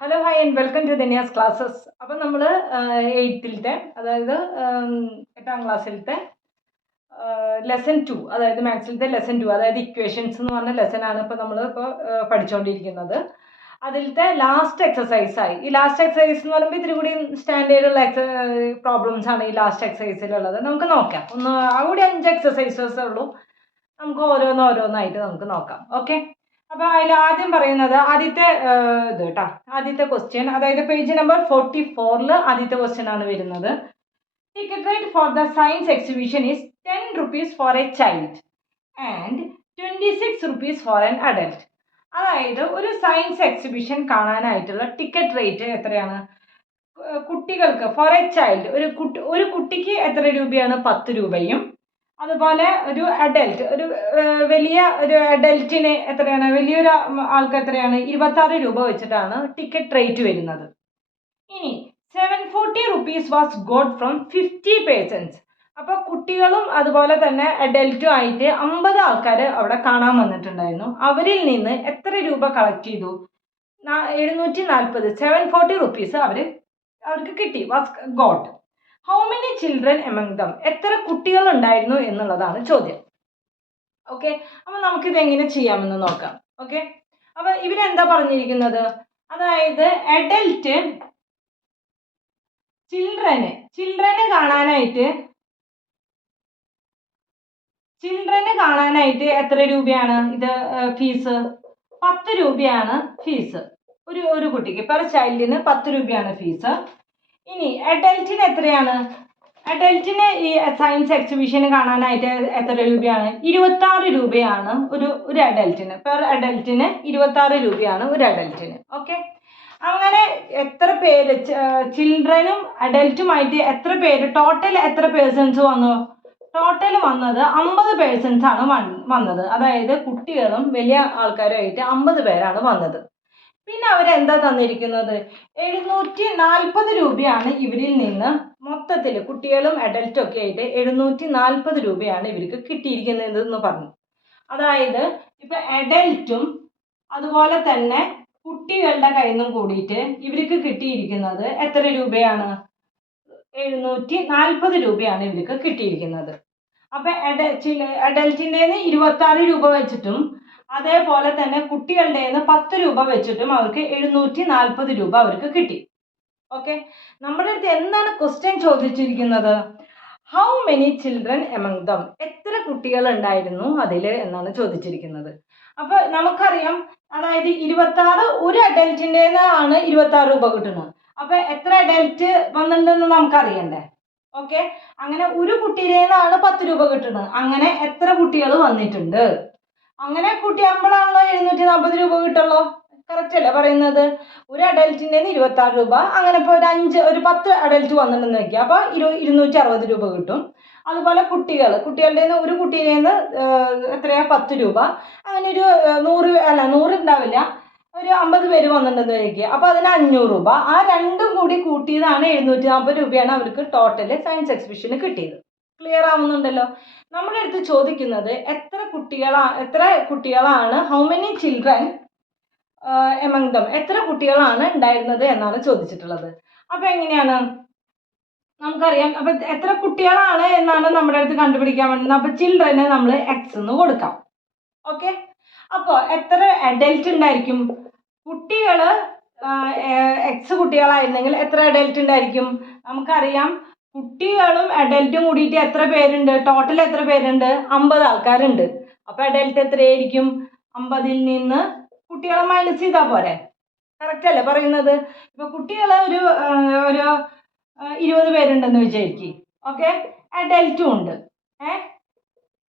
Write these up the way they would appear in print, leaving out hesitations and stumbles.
Hello hi and welcome to Dhanya's classes. അപ്പം നമ്മൾ എയ്ത്തിലത്തെ അതായത് 8ാം ക്ലാസ്സിലത്തെ ലെസൺ 2 അതായത് മാത്സിലത്തെ ലെസൺ 2 അതായത് ഇക്വേഷൻസ് എന്ന് പറഞ്ഞ ലെസനാണ് ഇപ്പോൾ നമ്മൾ പഠിച്ചുകൊണ്ടിരിക്കുന്നത്. അതിലത്തെ ലാസ്റ്റ് എക്സസൈസായി. ഈ ലാസ്റ്റ് എക്സസൈസ് എന്ന് പറയുമ്പോൾ ഇത്തിരി കൂടി സ്റ്റാൻഡേർഡുള്ള പ്രോബ്ലംസ് ആണ് ഈ ലാസ്റ്റ് എക്സസൈസിലുള്ളത്. നമുക്ക് നോക്കാം. അവിടെ 5 എക്സസൈസസ് ഉള്ളൂ. നമുക്ക് ഓരോന്നായിട്ട് നമുക്ക് നോക്കാം. ഓക്കെ, അപ്പോൾ അതിൽ ആദ്യം പറയുന്നത് ആദ്യത്തെ ഇത് കേട്ടോ, ആദ്യത്തെ ക്വസ്റ്റ്യൻ, അതായത് പേജ് നമ്പർ 44 ആദ്യത്തെ ക്വസ്റ്റ്യൻ ആണ് വരുന്നത്. Ticket rate for the science exhibition is 10 rupees for a child and 26 rupees for an adult. അതായത് ഒരു സയൻസ് എക്സിബിഷൻ കാണാനായിട്ടുള്ള ടിക്കറ്റ് റേറ്റ് എത്രയാണ്? കുട്ടികൾക്ക് ഫോർ എ ചൈൽഡ്, ഒരു കുട്ടിക്ക് എത്ര രൂപയാണ്? 10 രൂപയും. അതുപോലെ ഒരു അഡൽട്ട്, വലിയ അഡൽറ്റിന് എത്രയാണ്? വലിയൊരു ആൾക്ക് എത്രയാണ്? 26 രൂപ വെച്ചിട്ടാണ് ടിക്കറ്റ് റേറ്റ് വരുന്നത്. ഇനി 740 rupees was got from 50 persons. അപ്പോൾ കുട്ടികളും അതുപോലെ തന്നെ അഡൽറ്റും ആയിട്ട് 50 ആൾക്കാർ അവിടെ കാണാൻ വന്നിട്ടുണ്ടായിരുന്നു. അവരിൽ നിന്ന് എത്ര രൂപ കളക്ട് ചെയ്തു? 740. 740 rupees അവർക്ക് കിട്ടി, was got. How many children among them? എത്ര കുട്ടികൾ ഉണ്ടായിരുന്നു എന്നുള്ളതാണ് ചോദ്യം. ഓക്കെ, അപ്പൊ നമുക്കിത് എങ്ങനെ ചെയ്യാമെന്ന് നോക്കാം. ഓക്കെ, അപ്പൊ ഇവരെന്താ പറഞ്ഞിരിക്കുന്നത്? അതായത് അഡൽറ്റ് ചിൽഡ്രനെ കാണാനായിട്ട് എത്ര രൂപയാണ് ഇത് ഫീസ്? 10 രൂപയാണ് ഫീസ്. ഒരു കുട്ടിക്ക് പെർ ചൈൽഡിന് 10 രൂപയാണ് ഫീസ്. ഇനി അഡൽറ്റിന് എത്രയാണ്? അഡൽറ്റിന് ഈ സയൻസ് എക്സിബിഷൻ കാണാനായിട്ട് എത്ര രൂപയാണ്? 26 രൂപയാണ് ഒരു അഡൽറ്റിന്. പെർ അഡൽറ്റിന് 26 രൂപയാണ് ഒരു അഡൽറ്റിന്. ഓക്കെ, അങ്ങനെ എത്ര പേര് ചിൽഡ്രനും അഡൽറ്റുമായിട്ട് എത്ര പേര് ടോട്ടൽ എത്ര പേഴ്സൺസ് വന്നു? ടോട്ടൽ വന്നത് 50 പേഴ്സൺസ് ആണ് വന്നത്. അതായത് കുട്ടികളും വലിയ ആൾക്കാരുമായിട്ട് 50 പേരാണ് വന്നത്. പിന്നെ അവരെന്താ തന്നിരിക്കുന്നത്? 740 രൂപയാണ് ഇവരിൽ നിന്ന് മൊത്തത്തിൽ, കുട്ടികളും അഡൽറ്റും ഒക്കെ ആയിട്ട് 740 രൂപയാണ് ഇവർക്ക് കിട്ടിയിരിക്കുന്നത് എന്ന് പറഞ്ഞു. അതായത് ഇപ്പൊ അഡൽറ്റും അതുപോലെ തന്നെ കുട്ടികളുടെ കയ്യിൽ നിന്നും കൂടിയിട്ട് ഇവർക്ക് കിട്ടിയിരിക്കുന്നത് എത്ര രൂപയാണ്? 740 രൂപയാണ് ഇവർക്ക് കിട്ടിയിരിക്കുന്നത്. അപ്പൊ അഡൽറ്റിൻ്റെ 26 രൂപ വെച്ചിട്ടും അതേപോലെ തന്നെ കുട്ടികളുടെ 10 രൂപ വെച്ചിട്ടും അവർക്ക് 740 രൂപ അവർക്ക് കിട്ടി. ഓക്കെ, നമ്മുടെ അടുത്ത് എന്താണ് ക്വസ്റ്റ്യൻ ചോദിച്ചിരിക്കുന്നത്? How many children among them? എത്ര കുട്ടികൾ ഉണ്ടായിരുന്നു അതിൽ എന്നാണ് ചോദിച്ചിരിക്കുന്നത്. അപ്പൊ നമുക്കറിയാം, അതായത് 26 ഒരു അഡൽറ്റിൻ്റെ ആണ് 26 രൂപ കിട്ടുന്നത്. അപ്പൊ എത്ര അഡൽറ്റ് വന്നിട്ടുണ്ടെന്ന് നമുക്കറിയണ്ടേ? ഓക്കെ, അങ്ങനെ ഒരു കുട്ടിയുടെ 10 രൂപ കിട്ടുന്നത്. അങ്ങനെ എത്ര കുട്ടികൾ വന്നിട്ടുണ്ട്? അങ്ങനെ കൂട്ടിയാകുമ്പോഴാണല്ലോ 740 രൂപ കിട്ടുള്ളൂ. കറക്റ്റ് അല്ലേ പറയുന്നത്? ഒരു അഡൽറ്റിൻ്റെ 26 രൂപ. അങ്ങനെ ഇപ്പോൾ ഒരു 10 അഡൽറ്റ് വന്നിട്ടുണ്ടെന്ന് വെക്കുക, അപ്പോൾ 260 രൂപ കിട്ടും. അതുപോലെ കുട്ടികളുടെ ഒരു കുട്ടിയുടെ എത്രയാ? 10 രൂപ. അങ്ങനെ ഒരു 100 ഉണ്ടാവില്ല, ഒരു 50 പേര് വന്നിട്ടുണ്ടെന്ന് വയ്ക്കുക, അപ്പോൾ അതിന് 500 രൂപ. ആ രണ്ടും കൂടി കൂട്ടിയതാണ് 740 രൂപയാണ് അവർക്ക് ടോട്ടൽ സയൻസ് എക്സിബിഷന് കിട്ടിയത്. ക്ലിയർ ആവുന്നുണ്ടല്ലോ? നമ്മുടെ അടുത്ത് ചോദിക്കുന്നത് എത്ര കുട്ടികളാണ് how many children among them, എത്ര കുട്ടികളാണ് ഉണ്ടായിരുന്നത് എന്നാണ് ചോദിച്ചിട്ടുള്ളത്. അപ്പൊ എങ്ങനെയാണ് നമുക്കറിയാം? അപ്പൊ എത്ര കുട്ടികളാണ് എന്നാണ് നമ്മുടെ അടുത്ത് കണ്ടുപിടിക്കാൻ വേണ്ടുന്നത്. അപ്പൊ ചിൽഡ്രന് നമ്മൾ എക്സ് എന്ന് കൊടുക്കാം. ഓക്കെ, അപ്പോൾ എത്ര അഡൽറ്റ് ഉണ്ടായിരിക്കും? കുട്ടികള് എക്സ് കുട്ടികളായിരുന്നെങ്കിൽ എത്ര അഡൽറ്റ് ഉണ്ടായിരിക്കും? നമുക്കറിയാം, കുട്ടികളും അഡൽറ്റും കൂടിയിട്ട് എത്ര പേരുണ്ട്? ടോട്ടൽ എത്ര പേരുണ്ട്? 50 ആൾക്കാരുണ്ട്. അപ്പൊ അഡൽറ്റ് എത്രയായിരിക്കും? 50ൽ നിന്ന് കുട്ടികളെ മൈനസ് ചെയ്താൽ പോരെ? കറക്റ്റ് അല്ലേ പറയുന്നത്? ഇപ്പൊ കുട്ടികള് ഒരു 20 പേരുണ്ടെന്ന് വിചാരിക്കും. ഓക്കെ, അഡൽറ്റും ഉണ്ട്.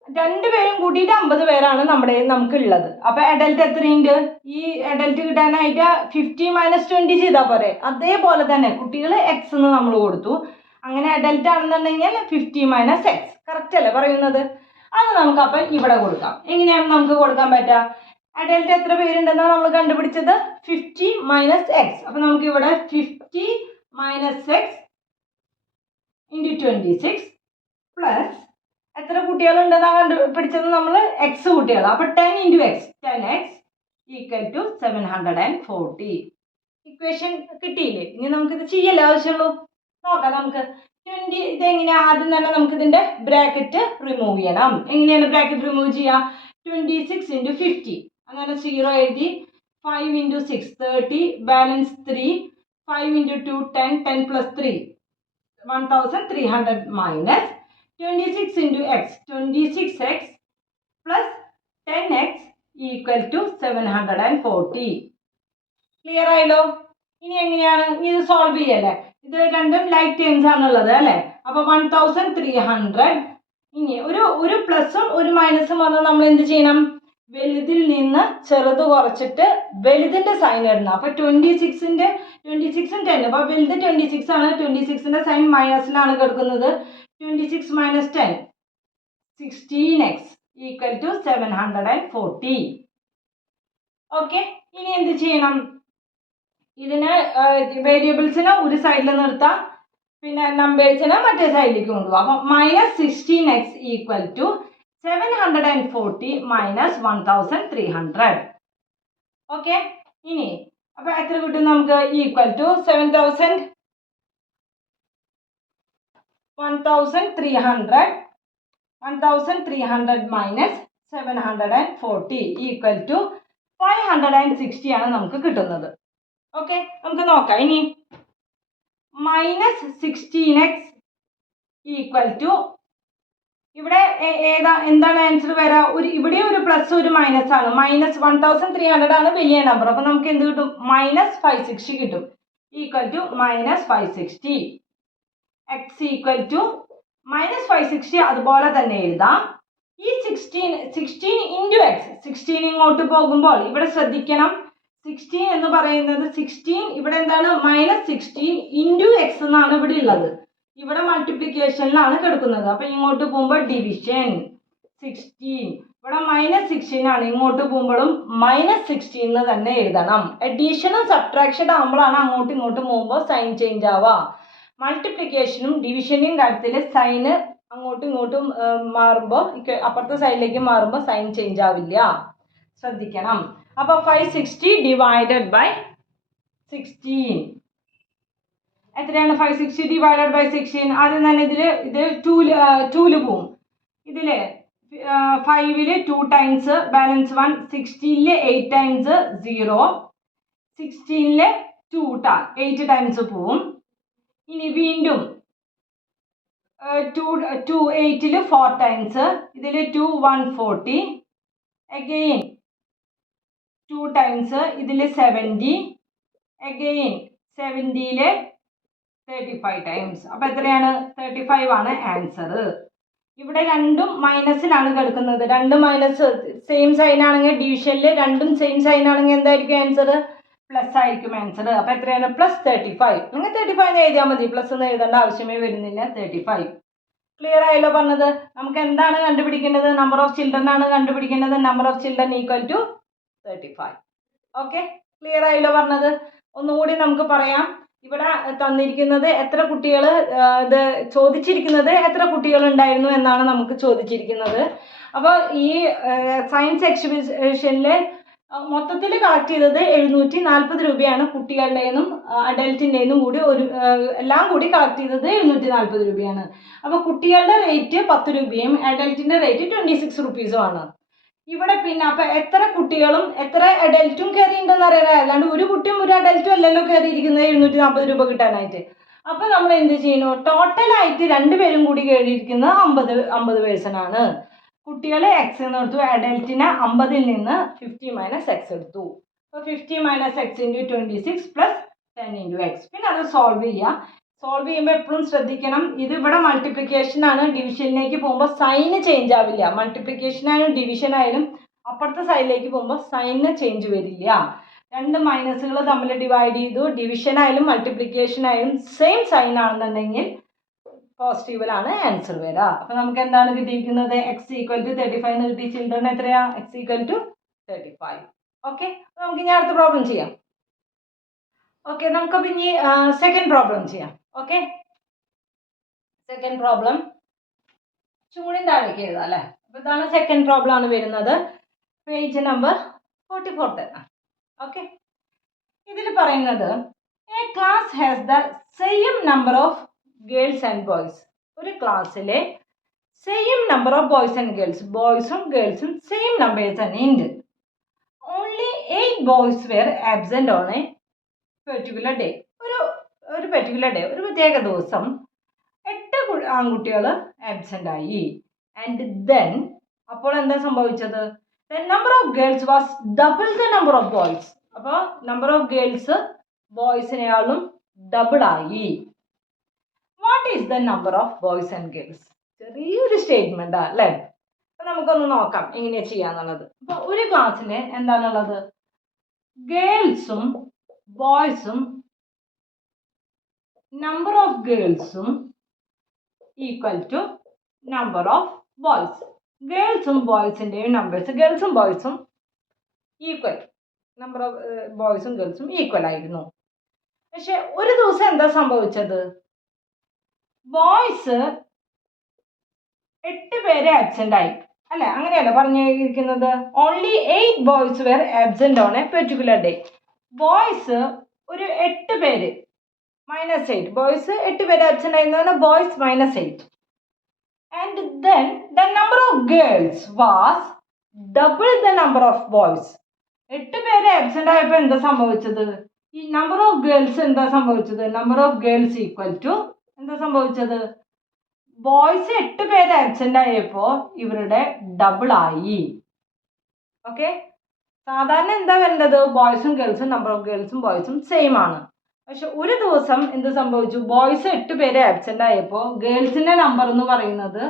രണ്ടുപേരും കൂട്ടിയിട്ട് 50 പേരാണ് നമുക്കുള്ളത്. അപ്പൊ അഡൽറ്റ് എത്രയുണ്ട്? ഈ അഡൽറ്റ് കിട്ടാനായിട്ട് 50 - 20 ചെയ്താൽ പോരെ? അതേപോലെ തന്നെ കുട്ടികൾ എക്സ് എന്ന് നമ്മൾ കൊടുത്തു. അങ്ങനെ അഡൽറ്റ് ആണെന്നുണ്ടെങ്കിൽ 50 - x. കറക്റ്റ് അല്ലേ പറയുന്നത്? അത് നമുക്ക് അപ്പം ഇവിടെ കൊടുക്കാം. എങ്ങനെയാണ് നമുക്ക് കൊടുക്കാൻ പറ്റുക? അഡൽറ്റ് എത്ര പേരുണ്ടെന്നാണ് നമ്മൾ കണ്ടുപിടിച്ചത്? 50 - x. അപ്പൊ നമുക്ക് ഇവിടെ 50 - x × 26 പ്ലസ് എത്ര കുട്ടികളുണ്ടെന്നാണ് കണ്ടുപിടിച്ചത് നമ്മൾ? എക്സ് കുട്ടികൾ. അപ്പൊ 10 × x, 10x = 740. ഇക്വേഷൻ കിട്ടിയില്ലേ? ഇനി നമുക്കിത് ചെയ്യല്ലേ ആവശ്യമുള്ളൂ. നോക്കാം നമുക്ക്. 20 ഇതെങ്ങനെയാ? ആദ്യം തന്നെ നമുക്ക് ഇതിന്റെ ബ്രാക്കറ്റ് റിമൂവ് ചെയ്യണം. എങ്ങനെയാണ് ബ്രാക്കറ്റ് റിമൂവ് ചെയ്യുക? 26 × 50 അങ്ങനെ 0 എഴുതി. 5 × 6 30, balance 3. 5 × 2 10, 10 + 3 1300 minus 26 × x 26x plus 10x equal to 740. Clear ആയല്ലോ? ഇനി എങ്ങനെയാണ് ഇത് സോൾവ് ചെയ്യല്ലേ? ഇത് രണ്ടും ലൈക്ക് ടേംസ് ആണുള്ളത് അല്ലേ? അപ്പൊ 1300. ഇനി ഒരു പ്ലസും ഒരു മൈനസും വന്നാൽ നമ്മൾ എന്ത് ചെയ്യണം? വലുതിൽ നിന്ന് ചെറുത് കുറച്ചിട്ട് വലുതിന്റെ സൈൻ ഇടണം. അപ്പൊ 26ഉം 10. അപ്പൊ വലുത് 26 ആണ്. 26ന്റെ സൈൻ മൈനസിലാണ് കിടക്കുന്നത്. 26 - 10 16x equal to 740. ഓക്കെ, ഇനി എന്ത് ചെയ്യണം? ഇതിന് വേരിയബിൾസിനെ ഒരു സൈഡിൽ നിർത്താം, പിന്നെ നമ്പേഴ്സിനെ മറ്റേ സൈഡിലേക്ക് കൊണ്ടുപോകാം. അപ്പം -16x equal to 740 minus 1300. Okay, ഇനി അപ്പൊ എത്ര കിട്ടും നമുക്ക്? Equal to 1300 minus 740 equal to 560 ആണ് നമുക്ക് കിട്ടുന്നത്. ഓക്കെ, നമുക്ക് നോക്കാം. ഇനി -16x ഈക്വൽ ടു ഇവിടെ എന്താണ് ആൻസർ വരാ? ഇവിടെ ഒരു പ്ലസ് ഒരു മൈനസ് ആണ്. -1300 ആണ് വലിയ നമ്പർ. അപ്പൊ നമുക്ക് എന്ത് കിട്ടും? -560 കിട്ടും. Equal to -560. x equal to -560 അതുപോലെ തന്നെ എഴുതാം. ഈ 16 ഇൻറ്റു എക്സ് 16 ഇങ്ങോട്ട് പോകുമ്പോൾ ഇവിടെ ശ്രദ്ധിക്കണം. 16 എന്ന് പറയുന്നത് 16 ഇവിടെ എന്താണ്? -16 ഇൻറ്റു എക്സ് എന്നാണ് ഇവിടെ ഉള്ളത്. ഇവിടെ മൾട്ടിപ്ലിക്കേഷനിലാണ് കിടക്കുന്നത്. അപ്പൊ ഇങ്ങോട്ട് പോകുമ്പോൾ ഡിവിഷൻ 16. ഇവിടെ -16 ആണ്. ഇങ്ങോട്ട് പോകുമ്പോഴും -16 എന്ന് തന്നെ എഴുതണം. അഡീഷനും സബ്ട്രാക്ഷൻ ആകുമ്പോഴാണ് അങ്ങോട്ടും ഇങ്ങോട്ടും പോകുമ്പോൾ സൈൻ ചേഞ്ച് ആവുക. മൾട്ടിപ്ലിക്കേഷനും ഡിവിഷനും കാര്യത്തിൽ സൈന് അങ്ങോട്ടും ഇങ്ങോട്ടും മാറുമ്പോൾ അപ്പുറത്തെ സൈഡിലേക്ക് മാറുമ്പോൾ സൈൻ ചേഞ്ച് ആവില്ല. ശ്രദ്ധിക്കണം. അപ്പോൾ 560 ഡിവൈഡഡ് ബൈ 16 എത്രയാണ്? 560 ഡിവൈഡഡ് ബൈ 16. ആദ്യം തന്നെ ഇത് 2 പോവും. ഇതില് 5 2 ടൈംസ് ബാലൻസ് 1. 16 8 ടൈംസ് 0. 16 2 8 ടൈംസ് പോവും. ഇനി വീണ്ടും 2 8 4 ടൈംസ്. ഇതിൽ 2 140. Again 2 times. ഇതിൽ 70. Again 70 35 times. അപ്പൊ എത്രയാണ്? 35 ആണ് ആൻസർ. ഇവിടെ രണ്ടും മൈനസിലാണ് കിടക്കുന്നത്. രണ്ട് മൈനസ് സെയിം സൈൻ ആണെങ്കിൽ ഡിവിഷനിൽ രണ്ടും സെയിം സൈൻ ആണെങ്കിൽ എന്തായിരിക്കും ആൻസർ? പ്ലസ് ആയിരിക്കും ആൻസർ. അപ്പൊ എത്രയാണ്? +35. നിങ്ങൾ 35 എഴുതിയാൽ മതി. പ്ലസ് ഒന്നും എഴുതേണ്ട ആവശ്യമേ വരുന്നില്ല. 35. ക്ലിയർ ആയല്ലോ പറഞ്ഞത്? നമുക്ക് എന്താണ് കണ്ടുപിടിക്കേണ്ടത്? നമ്പർ ഓഫ് ചിൽഡ്രൻ ആണ് കണ്ടുപിടിക്കേണ്ടത്. Number of children equal to 35. Okay, clear ആയല്ലോ പറഞ്ഞത്? ഒന്നുകൂടി നമുക്ക് പറയാം. ഇവിടെ തന്നിരിക്കുന്നത് എത്ര കുട്ടികൾ, ഇത് ചോദിച്ചിരിക്കുന്നത് എത്ര കുട്ടികൾ ഉണ്ടായിരുന്നു എന്നാണ് നമുക്ക് ചോദിച്ചിരിക്കുന്നത്. അപ്പോൾ ഈ സയൻസ് എക്സിബിഷനിൽ മൊത്തത്തിൽ കളക്ട് ചെയ്തത് 740 രൂപയാണ്. കുട്ടികളുടേന്നും അഡൽറ്റിൻ്റെന്നും കൂടി എല്ലാം കൂടി കളക്ട് ചെയ്തത് 740 രൂപയാണ്. അപ്പോൾ കുട്ടികളുടെ റേറ്റ് 10 രൂപയും അഡൽറ്റിൻ്റെ റേറ്റ് 26 റുപ്പീസും ആണ്. ഇവിടെ പിന്നെ അപ്പൊ എത്ര കുട്ടികളും എത്ര അഡൽറ്റും കയറിയിട്ടുണ്ടെന്ന് അറിയാൻ, അല്ലാണ്ട് ഒരു കുട്ടിയും ഒരു അഡൽറ്റും അല്ലല്ലോ കയറിയിരിക്കുന്നത് 740 രൂപ കിട്ടാനായിട്ട്. അപ്പൊ നമ്മൾ എന്ത് ചെയ്യുന്നു? ടോട്ടലായിട്ട് രണ്ടുപേരും കൂടി കയറിയിരിക്കുന്നത് 50 പേഴ്സൺ ആണ്. കുട്ടികളെ എക്സ് എന്ന് എടുത്തു, അഡൽറ്റിനെ 50ൽ നിന്ന് 50 മൈനസ് എക്സ് എടുത്തു. അപ്പോൾ 50 minus X into 26 plus 10 into X. പിന്നെ അത് സോൾവ് ചെയ്യുക. സോൾവ് ചെയ്യുമ്പോൾ എപ്പോഴും ശ്രദ്ധിക്കണം, ഇത് ഇവിടെ മൾട്ടിപ്ലിക്കേഷൻ ആണ്. ഡിവിഷനിലേക്ക് പോകുമ്പോൾ സൈന് ചേഞ്ച് ആവില്ല. മൾട്ടിപ്ലിക്കേഷൻ ആയാലും ഡിവിഷൻ ആയാലും അപ്പുറത്തെ സൈഡിലേക്ക് പോകുമ്പോൾ സൈന് ചേഞ്ച് വരില്ല. രണ്ട് മൈനസുകൾ തമ്മിൽ ഡിവൈഡ് ചെയ്തു. ഡിവിഷൻ ആയാലും മൾട്ടിപ്ലിക്കേഷൻ ആയാലും സെയിം സൈൻ ആണെന്നുണ്ടെങ്കിൽ പോസിറ്റീവിലാണ് ആൻസർ വരിക. അപ്പം നമുക്ക് എന്താണ് കിട്ടിയിരിക്കുന്നത്? എക്സ് ഈക്വൽ ടു 35 എന്ന് കിട്ടി. ചിൽഡ്രൻ എത്രയാ? X equal to 35. ഓക്കെ, നമുക്ക് ഇനി അടുത്ത പ്രോബ്ലം ചെയ്യാം. ഓക്കെ, നമുക്കപ്പോൾ ഇനി സെക്കൻഡ് പ്രോബ്ലം ചെയ്യാം. ഓക്കെ, സെക്കൻഡ് പ്രോബ്ലം ചൂടിൻ്റെ താഴേക്ക് എഴുതാം അല്ലേ? അപ്പോൾ ഇതാണ് സെക്കൻഡ് പ്രോബ്ലം ആണ് വരുന്നത്. പേജ് നമ്പർ 44 തന്നെ. ഓക്കെ, ഇതിൽ പറയുന്നത് class has the same number of girls and boys. ഒരു ക്ലാസ്സിലെ same number of boys and girls, ബോയ്സും ഗേൾസും സെയിം നമ്പേഴ്സ് തന്നെ ഉണ്ട്. Only 8 boys were absent on a particular day. ഒരു പെർട്ടിക്കുലർ ഡേ, ഒരു പ്രത്യേക ദിവസം 8 ആൺകുട്ടികൾ ആബ്സെന്റ് ആയി. ആൻഡ് ദെൻ അപ്പോൾ എന്താ സംഭവിച്ചത്? The number of girls was double the number of boys. അപ്പോൾ നമ്പർ ഓഫ് ഗേൾസ് ബോയ്സിനേക്കാളും ഡബിൾ ആയി. What is the number of boys and girls? ചെറിയൊരു സ്റ്റേറ്റ്മെന്റാ അല്ലേ? അപ്പൊ നമുക്കൊന്ന് നോക്കാം എങ്ങനെയാ ചെയ്യാന്നുള്ളത്. അപ്പൊ ഒരു ക്ലാസ്സിന് എന്താണുള്ളത്? ഗേൾസും ബോയ്സും നമ്പർ ഓഫ് ഗേൾസും equal to number of boys. ഗേൾസും ബോയ്സിന്റെയും നമ്പേഴ്സ്, ഗേൾസും ബോയ്സും ഈക്വൽ, നമ്പർ ഓഫ് ബോയ്സും ഗേൾസും ഈക്വൽ ആയിരുന്നു. പക്ഷെ ഒരു ദിവസം എന്താ സംഭവിച്ചത്? ബോയ്സ് 8 പേര് ആബ്സെന്റ് ആയി അല്ലെ? അങ്ങനെയല്ല പറഞ്ഞിരിക്കുന്നത്. Only 8 boys were absent on a particular day. Boys ഒരു 8 പേര് -8, ബോയ്സ് 8 പേര് ആബ്സെന്റ് ആയിരുന്നതാണ് boys -8. And then the number of girls was double the number of boys. 8 പേര് ആബ്സെന്റ് ആയപ്പോൾ എന്താ സംഭവിച്ചത്? ഈ നമ്പർ ഓഫ് ഗേൾസ് എന്താ സംഭവിച്ചത്? Number of girls equal to എന്താ സംഭവിച്ചത്? ബോയ്സ് 8 പേര് ആബ്സെന്റ് ആയപ്പോൾ ഇവരുടെ ഡബിൾ ആയി. ഓക്കെ, സാധാരണ എന്താ വേണ്ടത്? ബോയ്സും ഗേൾസും നമ്പർ ഓഫ് ഗേൾസും ബോയ്സും സെയിം ആണ്. പക്ഷെ ഒരു ദിവസം എന്ത് സംഭവിച്ചു? ബോയ്സ് 8 പേര് ആബ്സെന്റ് ആയപ്പോൾ ഗേൾസിന്റെ നമ്പർ എന്ന് പറയുന്നത്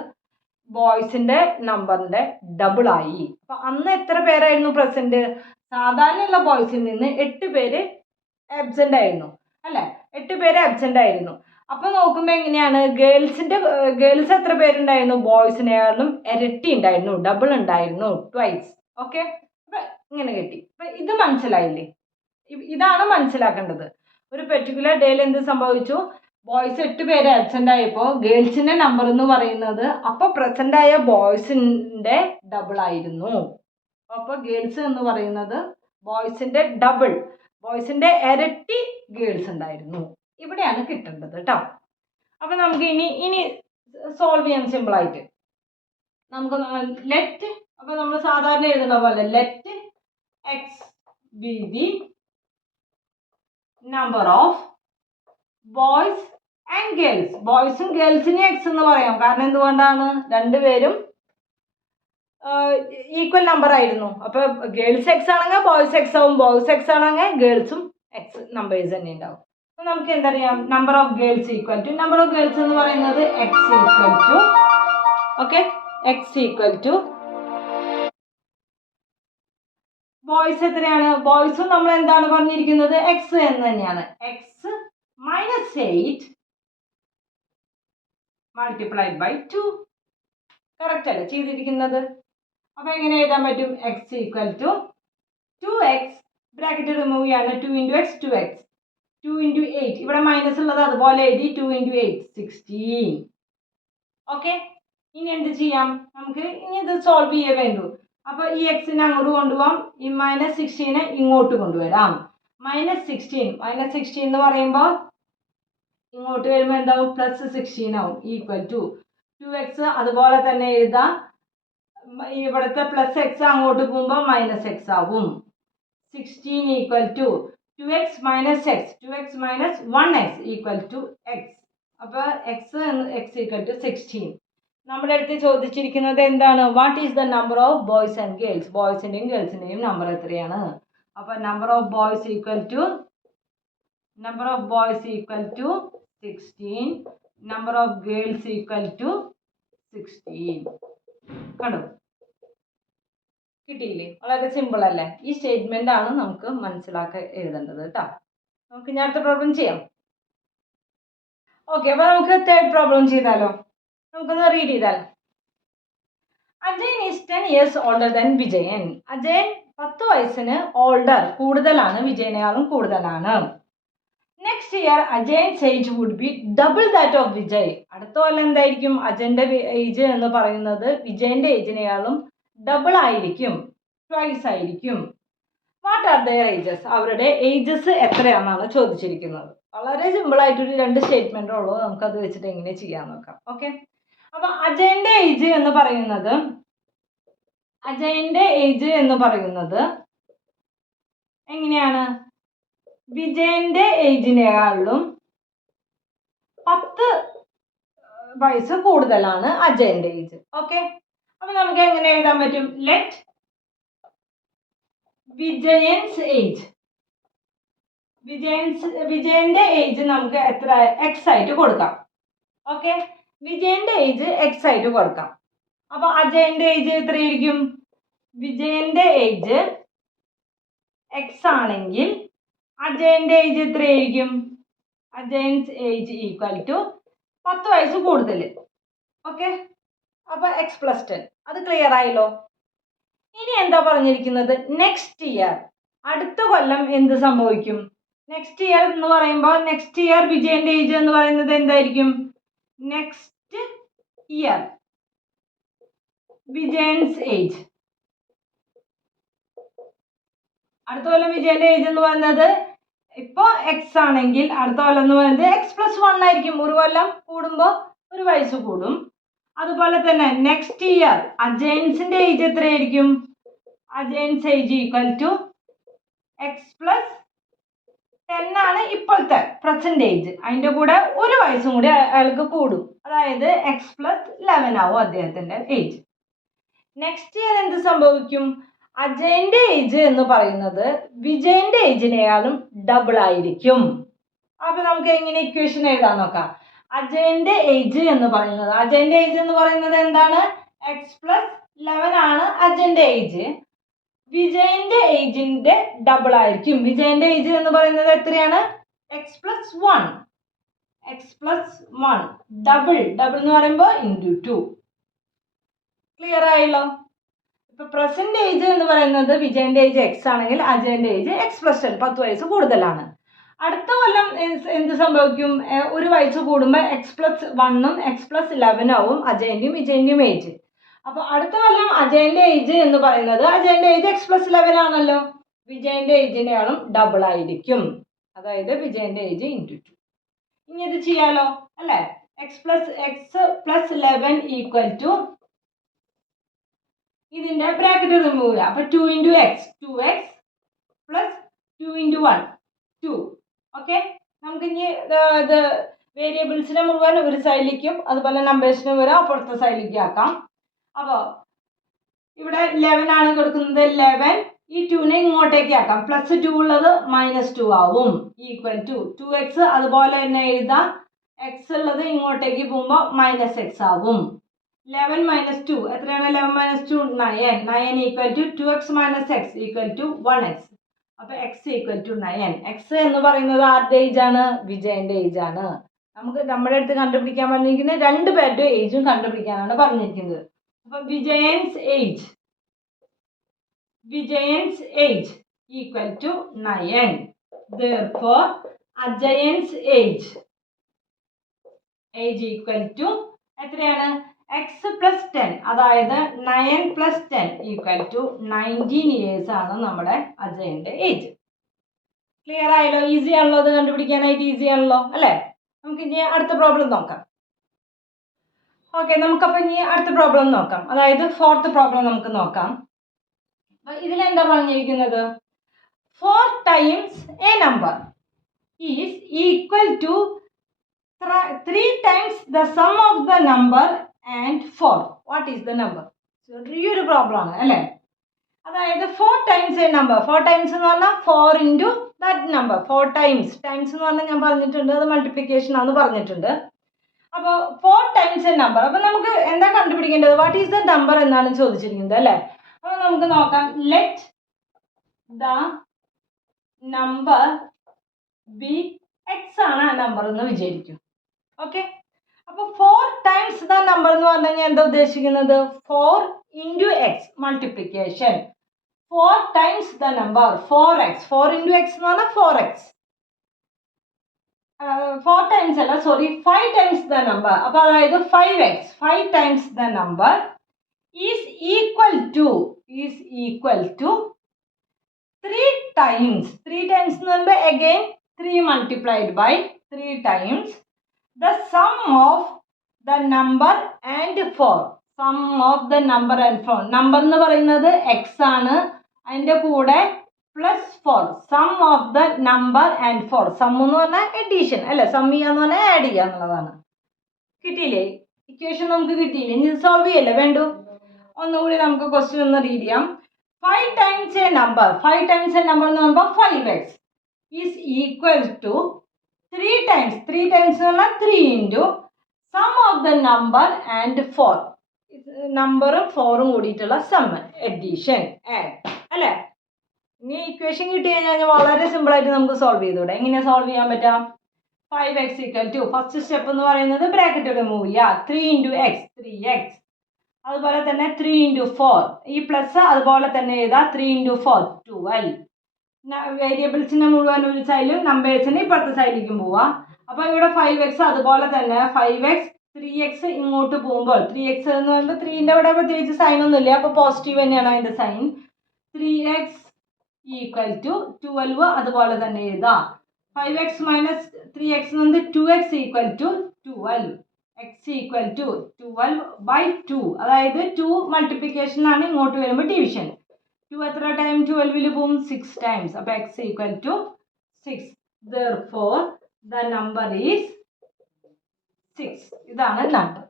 ബോയ്സിന്റെ നമ്പറിന്റെ ഡബിൾ ആയി. അപ്പൊ അന്ന് എത്ര പേരായിരുന്നു പ്രസന്റ്? സാധാരണയുള്ള ബോയ്സിൽ നിന്ന് 8 പേര് ആബ്സെന്റ് ആയിരുന്നു അല്ലെ? 8 പേര് ആബ്സെന്റ് ആയിരുന്നു. അപ്പൊ നോക്കുമ്പോ എങ്ങനെയാണ്? ഗേൾസ് എത്ര പേരുണ്ടായിരുന്നു? ബോയ്സിനേക്കാളും ഇരട്ടി ഉണ്ടായിരുന്നു, ഡബിൾ ഉണ്ടായിരുന്നു, ട്വൈസ്. ഓക്കെ, അപ്പൊ ഇങ്ങനെ കിട്ടി. അപ്പൊ ഇത് മനസ്സിലായില്ലേ? ഇതാണ് മനസ്സിലാക്കേണ്ടത്. ഒരു പെർട്ടിക്കുലർ ഡേയിൽ എന്ത് സംഭവിച്ചു? ബോയ്സ് 8 പേര് ആബ്സെന്റ് ആയപ്പോൾ ഗേൾസിന്റെ നമ്പർ എന്ന് പറയുന്നത് അപ്പൊ പ്രസന്റ് ആയ ബോയ്സിന്റെ ഡബിൾ ആയിരുന്നു. അപ്പൊ ഗേൾസ് എന്ന് പറയുന്നത് ബോയ്സിന്റെ ഡബിൾ, ബോയ്സിന്റെ ഇരട്ടി ഗേൾസ് ഉണ്ടായിരുന്നു. ഇവിടെയാണ് കിട്ടേണ്ടത് കേട്ടോ. അപ്പൊ നമുക്ക് ഇനി സോൾവ് ചെയ്യാൻ സിമ്പിൾ ആയിട്ട് നമുക്ക് ലെറ്റ്, അപ്പൊ നമ്മൾ സാധാരണ എഴുതുന്ന പോലെ let x be the number of boys and girls. ബോയ്സും ഗേൾസിനെ എക്സ് എന്ന് പറയാം. കാരണം എന്തുകൊണ്ടാണ്? രണ്ടുപേരും ഈക്വൽ നമ്പർ ആയിരുന്നു. അപ്പൊ ഗേൾസ് എക്സ് ആണെങ്കിൽ ബോയ്സ് എക്സ് ആവും, ബോയ്സ് എക്സ് ആണെങ്കിൽ ഗേൾസും എക്സ് നമ്പേഴ്സ് തന്നെ ഉണ്ടാവും. അപ്പൊ നമുക്ക് എന്തറിയാം? Number of girls equal to number of girls എന്ന് പറയുന്നത് x equal to, okay, x equal to boys എത്രയാണ്? ബോയ്സും നമ്മൾ എന്താണ് പറഞ്ഞിരിക്കുന്നത്? എക്സ് എന്ന് തന്നെയാണ്. X -8 multiplied by 2. കറക്റ്റ് അല്ലേ ചെയ്തിരിക്കുന്നത്? അപ്പൊ എങ്ങനെ എഴുതാൻ പറ്റും? X equal to 2x, bracket remove ചെയ്യാണ്. 2 × x 2x, 2 × 8, ഇവിടെ മൈനസ് ഉള്ളത് അതുപോലെ എഴുതി. 2 × 8 16. ഓക്കെ, ഇനി എന്ത് ചെയ്യാം? നമുക്ക് ഇനി ഇത് സോൾവ് ചെയ്യേ വേണ്ടു. അപ്പൊ ഈ എക്സിനെ അങ്ങോട്ട് കൊണ്ടുപോകാം, ഈ -16 ഇങ്ങോട്ട് കൊണ്ടുവരാം. -16 എന്ന് പറയുമ്പോൾ ഇങ്ങോട്ട് വരുമ്പോൾ എന്താവും? +16 ആവും. ഈക്വൽ ടു 2x, അതുപോലെ തന്നെ എഴുതാം. ഇവിടുത്തെ +x അങ്ങോട്ട് പോകുമ്പോൾ -x ആവും. 16 equal to 2x - x, 2x - 1x equal to x. അപ്പൊ x ഈക്വൽ ടു 16. നമ്മുടെ അടുത്ത് ചോദിച്ചിരിക്കുന്നത് എന്താണ്? What is the number of boys and girls? ബോയ്സിന്റെയും ഗേൾസിന്റെയും നമ്പർ എത്രയാണ്? അപ്പൊ number of boys equal to 16, number of girls equal to 16. കണ്ടോ? കിട്ടിയില്ലേ? വളരെ സിമ്പിൾ അല്ലേ? ഈ സ്റ്റേറ്റ്മെന്റ് ആണ് നമുക്ക് മനസ്സിലാക്കി എഴുതേണ്ടത് കേട്ടോ. നമുക്ക് ഇനി അടുത്ത പ്രോബ്ലം ചെയ്യാം. ഓക്കെ, അപ്പൊ നമുക്ക് തേർഡ് പ്രോബ്ലം ചെയ്താലോ? നമുക്കൊന്ന് റീഡ് ചെയ്താൽ. Ajayan is 10 years older than Vijayan. Ajayan 10 വയസ്സിന് ഓൾഡർ, കൂടുതലാണ്, വിജയനേക്കാളും കൂടുതലാണ്. Next year Ajayan's age would be double that of Vijay. അടുത്ത കൊല്ലം എന്തായിരിക്കും? അജയന്റെ ഏജ് എന്ന് പറയുന്നത് വിജയന്റെ ഏജിനേക്കാളും ഡബിൾ ആയിരിക്കും, ട്വൈസ് ആയിരിക്കും. വാട്ട് ആർ ദെയർ ഏജസ്, അവരുടെ ഏജസ് എത്രയാണെന്നാണ് ചോദിച്ചിരിക്കുന്നത്. വളരെ സിമ്പിളായിട്ടൊരു 2 സ്റ്റേറ്റ്മെൻറ്റേ ഉള്ളൂ, നമുക്കത് വെച്ചിട്ട് എങ്ങനെ ചെയ്യാൻ നോക്കാം. ഓക്കെ, അപ്പോൾ അജയൻ്റെ ഏജ് എന്ന് പറയുന്നത് എങ്ങനെയാണ്? വിജയൻ്റെ ഏജിനേക്കാളും 10 വയസ്സ് കൂടുതലാണ് അജയൻ്റെ ഏജ്. ഓക്കെ, അപ്പൊ നമുക്ക് എങ്ങനെ എഴുതാൻ പറ്റും? ലെറ്റ് വിജയൻസ് ഏജ്, വിജയന്റെ ഏജ് നമുക്ക് എത്ര എക്സ് ആയിട്ട് കൊടുക്കാം. ഓക്കെ, വിജയന്റെ ഏജ് എക്സ് ആയിട്ട് കൊടുക്കാം. അപ്പൊ അജയന്റെ ഏജ് എത്രയായിരിക്കും? വിജയന്റെ ഏജ് എക്സ് ആണെങ്കിൽ അജയന്റെ ഏജ് എത്രയായിരിക്കും? അജയൻസ് ഏജ് ഈക്വൽ ടു 10 വയസ്സ് കൂടുതൽ. ഓക്കെ, അപ്പൊ എക്സ് പ്ലസ് 10. അത് ക്ലിയർ ആയല്ലോ. ഇനി എന്താ പറഞ്ഞിരിക്കുന്നത്? നെക്സ്റ്റ് ഇയർ, അടുത്ത കൊല്ലം എന്ത് സംഭവിക്കും? നെക്സ്റ്റ് ഇയർ എന്ന് പറയുമ്പോൾ നെക്സ്റ്റ് ഇയർ വിജയന്റെ ഏജ് എന്ന് പറയുന്നത് എന്തായിരിക്കും? നെക്സ്റ്റ് ഇയർ വിജയൻസ് ഏജ്, അടുത്ത കൊല്ലം വിജയന്റെ ഏജ് എന്ന് പറയുന്നത് ഇപ്പൊ എക്സ് ആണെങ്കിൽ അടുത്ത കൊല്ലം എന്ന് പറയുന്നത് എക്സ് പ്ലസ് 1 ആയിരിക്കും. ഒരു കൊല്ലം കൂടുമ്പോൾ ഒരു വയസ്സ് കൂടും. അതുപോലെ തന്നെ നെക്സ്റ്റ് ഇയർ അജയൻസിന്റെ ഏജ് എത്രയായിരിക്കും? Ajayan's age equal to x plus 10 ആണ് ഇപ്പോഴത്തെ പ്രസന്റ് ഏജ്. അതിന്റെ കൂടെ ഒരു വയസ്സും കൂടി അയാൾക്ക് കൂടും, അതായത് എക്സ് പ്ലസ് 11 ആവും അദ്ദേഹത്തിന്റെ ഏജ്. നെക്സ്റ്റ് ഇയർ എന്ത് സംഭവിക്കും? അജയന്റെ ഏജ് എന്ന് പറയുന്നത് വിജയന്റെ ഏജിനേക്കാളും ഡബിൾ ആയിരിക്കും. അപ്പൊ നമുക്ക് എങ്ങനെ ഇക്വേഷൻ എഴുതാൻ നോക്കാം. അജയന്റെ ഏജ് എന്ന് പറയുന്നത് എന്താണ്? എക്സ് പ്ലസ് 11 ആണ് അജയന്റെ ഏജ്. വിജയന്റെ ഏജിന്റെ ഡബിൾ ആയിരിക്കും. വിജയന്റെ ഏജ് എന്ന് പറയുന്നത് എത്രയാണ്? X plus 1. ഡബിൾ എന്ന് പറയുമ്പോൾ ഇൻറ്റു 2. ക്ലിയർ ആയല്ലോ. ഇപ്പൊ പ്രസന്റ് ഏജ് എന്ന് പറയുന്നത് വിജയന്റെ ഏജ് എക്സ് ആണെങ്കിൽ അജയന്റെ ഏജ് എക്സ് പ്ലസ് 10, 10 വയസ്സ് കൂടുതലാണ്. അടുത്ത കൊല്ലം എന്ത് സംഭവിക്കും? ഒരു വയസ്സ് കൂടുമ്പോൾ എക്സ് പ്ലസ് 1ഉം എക്സ് പ്ലസ് 11 ആവും അജയന്റെയും വിജയന്റെയും ഏജ്. അപ്പൊ അടുത്ത കൊല്ലം അജയന്റെ ഏജ് എന്ന് പറയുന്നത് അജയന്റെ ഏജ് എക്സ് പ്ലസ് 11 ആണല്ലോ, വിജയന്റെ ഏജിനേക്കാളും ഡബിൾ ആയിരിക്കും, അതായത് വിജയന്റെ ഏജ് ഇൻറ്റു 2. ഇനി ഇത് ചെയ്യാലോ അല്ലെ? എക്സ് പ്ലസ് 11 ഈക്വൽ ടു, ഇതിന്റെ ബ്രാക്കറ്റ് റിമൂവ് ചെയ്യാം. അപ്പൊ 2 into X 2x plus 2 into 1 2. Okay, നമുക്ക് ഇനി ഇത് വേരിയബിൾസിനെ മുഴുവൻ ഒരു സൈഡിലേക്കും അതുപോലെ നമ്പേഴ്സിനെ മുഴുവൻ അപ്പുറത്തെ സൈഡിലേക്കും ആക്കാം. അപ്പോൾ ഇവിടെ 11 ആണ് കൊടുക്കുന്നത്. 11 ഈ 2നെ ഇങ്ങോട്ടേക്ക് ആക്കാം. പ്ലസ് 2 ഉള്ളത് -2 ആവും. ഈക്വൽ ടു 2x, അതുപോലെ തന്നെ എഴുതാം. എക്സ് ഉള്ളത് ഇങ്ങോട്ടേക്ക് പോകുമ്പോൾ -x ആവും. 11 - 2 എത്രയാണ്? 11 - 2 9. 9 equal to 2x - x equal to 1x. അപ്പൊ x ഈക്വൽ ടു 9. x എന്ന് പറയുന്നത് ആരുടെ ഏജ് ആണ്? വിജയന്റെ ഏജ് ആണ്. നമുക്ക് നമ്മുടെ അടുത്ത് കണ്ടുപിടിക്കാൻ പറഞ്ഞിരിക്കുന്നത് 2 പേരുടെ ഏജും കണ്ടുപിടിക്കാനാണ് പറഞ്ഞിരിക്കുന്നത്. അപ്പൊ Vijayan's age equal to 9. therefore Ajayan's age equal to എത്രയാണ്? x പ്ലസ് 10, അതായത് 9 പ്ലസ് 10 ഈക്വൽ ടു 19 ഇയേഴ്സ് ആണ് നമ്മുടെ അജയന്റെ ഏജ്. ക്ലിയർ ആയല്ലോ? ഈസി ആണല്ലോ, അത് കണ്ടുപിടിക്കാനായിട്ട് ഈസി ആണല്ലോ അല്ലേ? നമുക്ക് ഇനി അടുത്ത പ്രോബ്ലം നോക്കാം. ഓക്കെ, നമുക്കപ്പോൾ ഇനി അടുത്ത പ്രോബ്ലം നോക്കാം. അതായത് 4th പ്രോബ്ലം നമുക്ക് നോക്കാം. ഇതിലെന്താ പറഞ്ഞിരിക്കുന്നത്? 4 times a number is equal to 3 times the sum of the number and 4. What is the number? ചെറിയൊരു പ്രോബ്ലം ആണ് അല്ലേ? അതായത് 4 ടൈംസ് എ നമ്പർ, 4 ടൈംസ് എന്ന് പറഞ്ഞാൽ 4 ഇൻറ്റു ദാറ്റ് നമ്പർ. 4 ടൈംസ് എന്ന് പറഞ്ഞാൽ ഞാൻ പറഞ്ഞിട്ടുണ്ട്, അത് മൾട്ടിപ്ലിക്കേഷൻ ആണെന്ന് പറഞ്ഞിട്ടുണ്ട്. അപ്പോൾ 4 ടൈംസ് എ നമ്പർ. അപ്പോൾ നമുക്ക് എന്താ കണ്ടുപിടിക്കേണ്ടത്? വാട്ട് ഈസ് ദ നമ്പർ എന്നാണ് ചോദിച്ചിരിക്കുന്നത് അല്ലേ? അപ്പോൾ നമുക്ക് നോക്കാം. Let the number B X ആണ് ആ നമ്പർ എന്ന് വിചാരിക്കും. ഓക്കെ, അപ്പോൾ 4 ടൈംസ് ദ നമ്പർ എന്ന് പറഞ്ഞു കഴിഞ്ഞാൽ എന്താ ഉദ്ദേശിക്കുന്നത്? 4 into X multiplication. 4 times the number 4x. 4 into X എന്ന് പറഞ്ഞാൽ 4x. 4 ടൈംസ് അല്ല, സോറി, 5 ടൈംസ് ദ നമ്പർ. അപ്പോൾ അതായത് 5x. 5 times the number is equal to 3 times എന്ന് പറയുമ്പോൾ again 3 multiplied by 3 times the sum of the number and 4. sum of the number and 4. number എന്ന് പറയുന്നത് x ആണ്, അതിൻ്റെ കൂടെ plus 4. Sum of the number and 4. Sum എന്ന് പറഞ്ഞാൽ edition അല്ലേ, സം ചെയ്യാന്ന് പറഞ്ഞാൽ ആഡ് ചെയ്യുക എന്നുള്ളതാണ്. കിട്ടിയില്ലേ ഇക്വേഷൻ? നമുക്ക് കിട്ടിയില്ലേ? ഇനി സോൾവ് ചെയ്യല്ലേ വേണ്ടു? ഒന്നുകൂടി നമുക്ക് ക്വസ്റ്റ്യൻ ഒന്ന് റീഡ് ചെയ്യാം. 5 times a number എന്ന് പറയുമ്പോൾ 5x is equal to 3 times എന്ന് പറഞ്ഞാൽ 3 into sum of the number and 4. നമ്പറും 4ഉം കൂടിയിട്ടുള്ള സം, എഡീഷൻ, ആഡ് അല്ലേ? ഇനി ഇക്വേഷൻ കിട്ടി കഴിഞ്ഞാൽ വളരെ സിമ്പിളായിട്ട് നമുക്ക് സോൾവ് ചെയ്തൂടെ? എങ്ങനെയാണ് സോൾവ് ചെയ്യാൻ പറ്റാം? 5x equal to first step എന്ന് പറയുന്നത് ബ്രാക്കറ്റ് റിമൂവ് ചെയ്യുക. 3 ഇൻറ്റു എക്സ് 3x, അതുപോലെ തന്നെ 3 ഇൻറ്റു 4 ഈ പ്ലസ് അതുപോലെ തന്നെ എഴുതാം. 3 ഇൻറ്റു 4 12. വേരിയബിൾസിൻ്റെ മുഴുവൻ ഒരു സൈഡിലും നമ്പേഴ്സിന് ഇപ്പോഴത്തെ സൈഡിലേക്കും പോവാം. അപ്പോൾ ഇവിടെ 5x അതുപോലെ തന്നെ 5x 3x ഇങ്ങോട്ട് പോകുമ്പോൾ 3x എന്ന് പറയുമ്പോൾ 3ൻ്റെ ഇവിടെ പ്രത്യേകിച്ച് സൈനൊന്നുമില്ല, അപ്പോൾ പോസിറ്റീവ് തന്നെയാണ് അതിൻ്റെ സൈൻ. 3x ഈക്വൽ ടു 12 അതുപോലെ തന്നെ എഴുതാം. 5x മൈനസ് 3x എന്നത് 2x equal to 12. x equal to 12/2, അതായത് 2 മൾട്ടിപ്ലിക്കേഷൻ ആണ്, ഇങ്ങോട്ട് വരുമ്പോൾ ഡിവിഷൻ. 2 എത്ര ടൈം 12 പോവും? 6 ടൈംസ്. അപ്പോൾ x equal to 6. therefore the number is 6. ഇതാണ് നമ്പർ.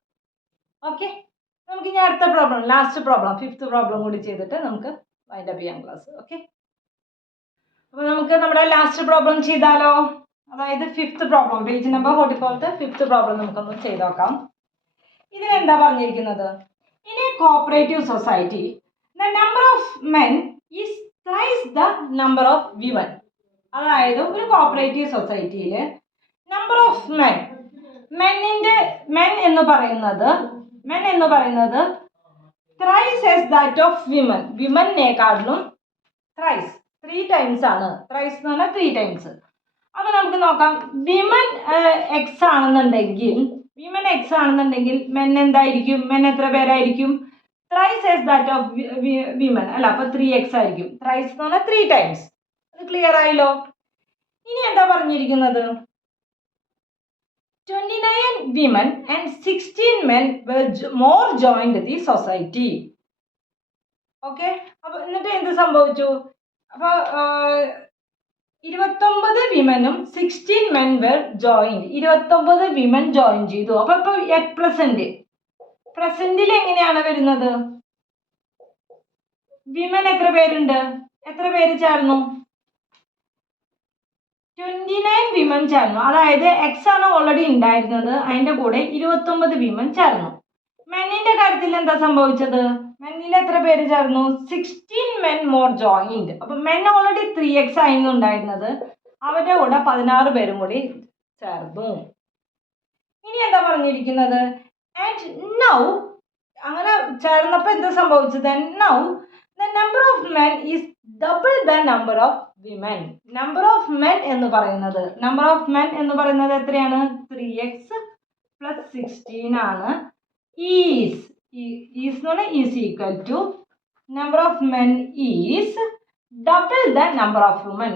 ഓക്കെ, നമുക്ക് ഇനി അടുത്ത problem, last problem, 5th problem കൂടി ചെയ്തിട്ട് നമുക്ക് വൈൻഡ് അപ്പ് ചെയ്യാം ക്ലാസ്. ഓക്കെ, അപ്പോൾ നമുക്ക് നമ്മുടെ ലാസ്റ്റ് പ്രോബ്ലം ചെയ്താലോ? അതായത് 5th പ്രോബ്ലം, പേജ് നമ്പർ 44ത്തെ 5th പ്രോബ്ലം നമുക്കൊന്ന് ചെയ്ത് നോക്കാം. ഇതിലെന്താ പറഞ്ഞിരിക്കുന്നത്? In a cooperative society the number of men is thrice the number of women. അതായത് ഒരു കോപ്പറേറ്റീവ് സൊസൈറ്റിയിൽ നമ്പർ ഓഫ് മെൻ എന്ന് പറയുന്നത് thrice as that of women. വിമനേക്കാളും ത്രൈസ് 3 times ആണ്. ത്രൈസ് എന്ന് പറഞ്ഞാൽ 3 times. അപ്പോൾ നമുക്ക് നോക്കാം. വിമൻ എക്സ് ആണെന്നുണ്ടെങ്കിൽ മെൻ എന്തായിരിക്കും? മെൻ എത്ര പേരായിരിക്കും? Thrice as that of women അല്ല, അപ്പോൾ 3x ആയിരിക്കും. ത്രൈസ് എന്ന് പറഞ്ഞാൽ 3 times. അത് ക്ലിയർ ആയല്ലോ? ഇനി എന്താ പറഞ്ഞിരിക്കുന്നത്? 29 women and 16 men were more joined the society. Okay, അപ്പോൾ എന്നിട്ട് എന്ത് സംഭവിച്ചു? അപ്പോൾ 29 വിമനും 16 men were joined. 29 women join ചെയ്തു. അപ്പോൾ ഇപ്പോൾ അറ്റ് പ്രസന്റിൽ എങ്ങനെയാണ് വരുന്നത്? വിമൻ എത്ര പേരുണ്ട്? എത്ര പേര് ചേർന്നു? 29 വിമൻ ചേർന്നു. അതായത് എക്സ് ആണ് ഓൾറെഡി ഉണ്ടായിരുന്നത്, അതിൻ്റെ കൂടെ 29 വിമൻ ചേർന്നു. മെന്നിന്റെ കാര്യത്തിൽ എന്താ സംഭവിച്ചത്? മെന്നിൽ എത്ര പേര് ചേർന്നു? 16 men more joined. അപ്പം മെൻ ഓൾറെഡി 3x ആയിരുന്നു ഉണ്ടായിരുന്നത്, അവരുടെ കൂടെ 16 പേരും കൂടി ചേർന്നു. ഇനി എന്താ പറഞ്ഞിരിക്കുന്നത്? ആൻഡ് നൗ, അങ്ങനെ ചേർന്നപ്പോൾ എന്താ സംഭവിച്ചത്? Now the number of men is double the number of women. Number of men എന്ന് പറയുന്നത് എത്രയാണ്? 3x plus 16 ആണ്. ഈസ് എന്ന് പറഞ്ഞാൽ is equal to number of men is double the number of women.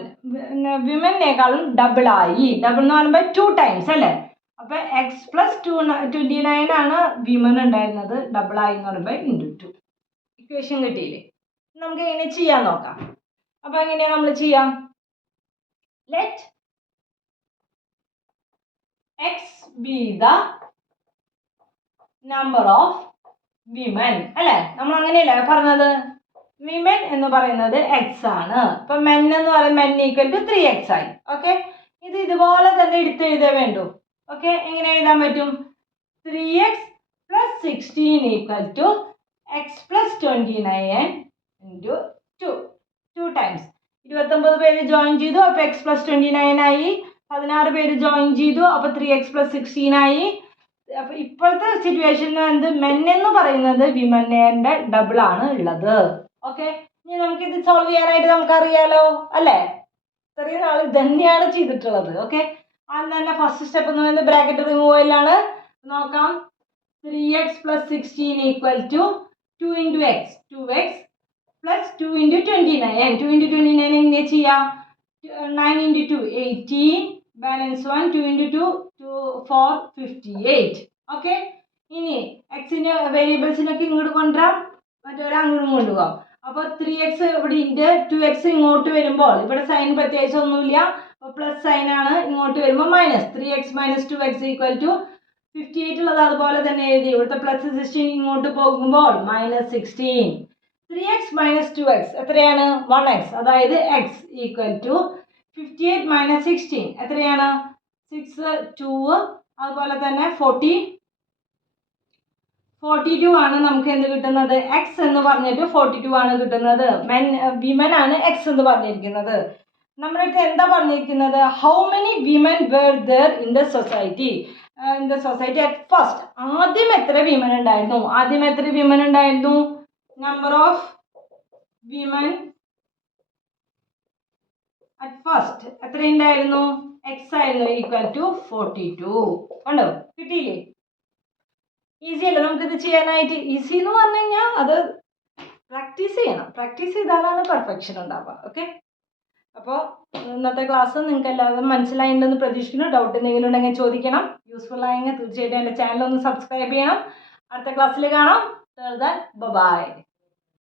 വിമനേക്കാളും ഡബിൾ ആയി. ഡബിൾ എന്ന് പറയുമ്പോൾ 2 times അല്ലേ? അപ്പോൾ x plus 29 ആണ് വിമൻ ഉണ്ടായിരുന്നത്, ഡബിൾ ആയി എന്ന് പറയുമ്പോൾ × 2. ഇക്വേഷൻ കിട്ടിയില്ലേ? നമുക്ക് എങ്ങനെ ചെയ്യാൻ നോക്കാം. അപ്പോൾ എങ്ങനെയാണ് നമ്മൾ ചെയ്യാം? Let x be the number of women അല്ലേ? നമ്മൾ അങ്ങനെയല്ലേ പറഞ്ഞത്? വിമൻ എന്ന് പറയുന്നത് x ആണ്. അപ്പം മെൻ എന്ന് പറയുന്നത് മെൻ ഈക്വൽ ടു 3x ആയി. ഓക്കെ, ഇത് ഇതുപോലെ തന്നെ എടുത്ത് എഴുതേ വേണ്ടു. ഓക്കെ, എങ്ങനെ എഴുതാൻ പറ്റും? 3x plus 16 equal to x plus 29 into 2 times. 29 പേര് ജോയിൻ ചെയ്തു, അപ്പോൾ x plus 29 ആയി. 16 പേര് ജോയിൻ ചെയ്തു, അപ്പോൾ 3x plus 16 ആയി. അപ്പോൾ ഇപ്പോഴത്തെ സിറ്റുവേഷനിൽ എന്ത്? മെൻ എന്ന് പറയുന്നത് വിമനേൻ്റെ ഡബിൾ ആണ് ഉള്ളത്. ഓക്കെ, ഇനി നമുക്കിത് സോൾവ് ചെയ്യാനായിട്ട് നമുക്കറിയാലോ അല്ലേ? ഇത്രയും നാൾ തന്നെയാണ് ചെയ്തിട്ടുള്ളത്. ഓക്കെ, അത് തന്നെ ഫസ്റ്റ് സ്റ്റെപ്പ് എന്ന് പറയുന്നത് ബ്രാക്കറ്റ് റിമൂവലാണ്. നോക്കാം. 3x plus 16 equal to 2 × x 2x plus 2 into 29. 2 into 29 എങ്ങനെ ചെയ്യാം? 9 ഇൻറ്റു 2 18, ബാലൻസ് 1 2 ഇൻറ്റു 2 4 58. ഓക്കെ, ഇനി എക്സിന് വേരിയബിൾസിനൊക്കെ ഇങ്ങോട്ട് കൊണ്ടുവരാം, മറ്റൊരു അങ്ങോട്ടും കൊണ്ടുപോകാം. അപ്പോൾ 3x ഇവിടെ ഉണ്ട്, 2x ഇങ്ങോട്ട് വരുമ്പോൾ ഇവിടെ സൈൻ പ്രത്യേകിച്ച് ഒന്നുമില്ല, അപ്പോൾ പ്ലസ് സൈൻ ആണ്, ഇങ്ങോട്ട് വരുമ്പോൾ minus 3x minus 2x equal to 58 ഉള്ളത് അതുപോലെ തന്നെ എഴുതി. ഇവിടുത്തെ പ്ലസ് 16 ഇങ്ങോട്ട് പോകുമ്പോൾ മൈനസ് 16. 3x മൈനസ് 2x എത്രയാണ്? 1x. അതായത് x ഈക്വൽ ടു 58 മൈനസ് 16 എത്രയാണ്? 6 2, അതുപോലെ തന്നെ 42 ആണ് നമുക്ക് എന്ത് കിട്ടുന്നത്? എക്സ് എന്ന് പറഞ്ഞിട്ട് 42 ആണ് കിട്ടുന്നത്. വിമൻ ആണ് എക്സ് എന്ന് പറഞ്ഞിരിക്കുന്നത്. നമ്മുടെ അടുത്ത് എന്താ പറഞ്ഞിരിക്കുന്നത്? How many women were there in the society at first. ആദ്യം എത്ര വിമൻ ഉണ്ടായിരുന്നു? Number of women at first എത്ര ഉണ്ടായിരുന്നു? എക്സ് ആയിരുന്നു, ഈക്വൽ ടു 42. കണ്ടോ, കിട്ടിയില്ലേ? ഈസി അല്ലേ നമുക്കിത് ചെയ്യാനായിട്ട്? ഈസി എന്ന് പറഞ്ഞു കഴിഞ്ഞാൽ അത് പ്രാക്ടീസ് ചെയ്യണം. പ്രാക്ടീസ് ചെയ്താലാണ് പെർഫെക്ഷൻ ഉണ്ടാവുക. ഓക്കെ, അപ്പോൾ ഇന്നത്തെ ക്ലാസ് നിങ്ങൾക്ക് എല്ലാവരും മനസ്സിലായിട്ടുണ്ടെന്ന് പ്രതീക്ഷിക്കുന്നു. ഡൗട്ട് എന്തെങ്കിലും ഉണ്ടെങ്കിൽ ചോദിക്കണം. യൂസ്ഫുൾ ആയെങ്കിൽ തീർച്ചയായിട്ടും എൻ്റെ ചാനൽ ഒന്ന് സബ്സ്ക്രൈബ് ചെയ്യണം. അടുത്ത ക്ലാസ്സിൽ കാണാം. ബൈ.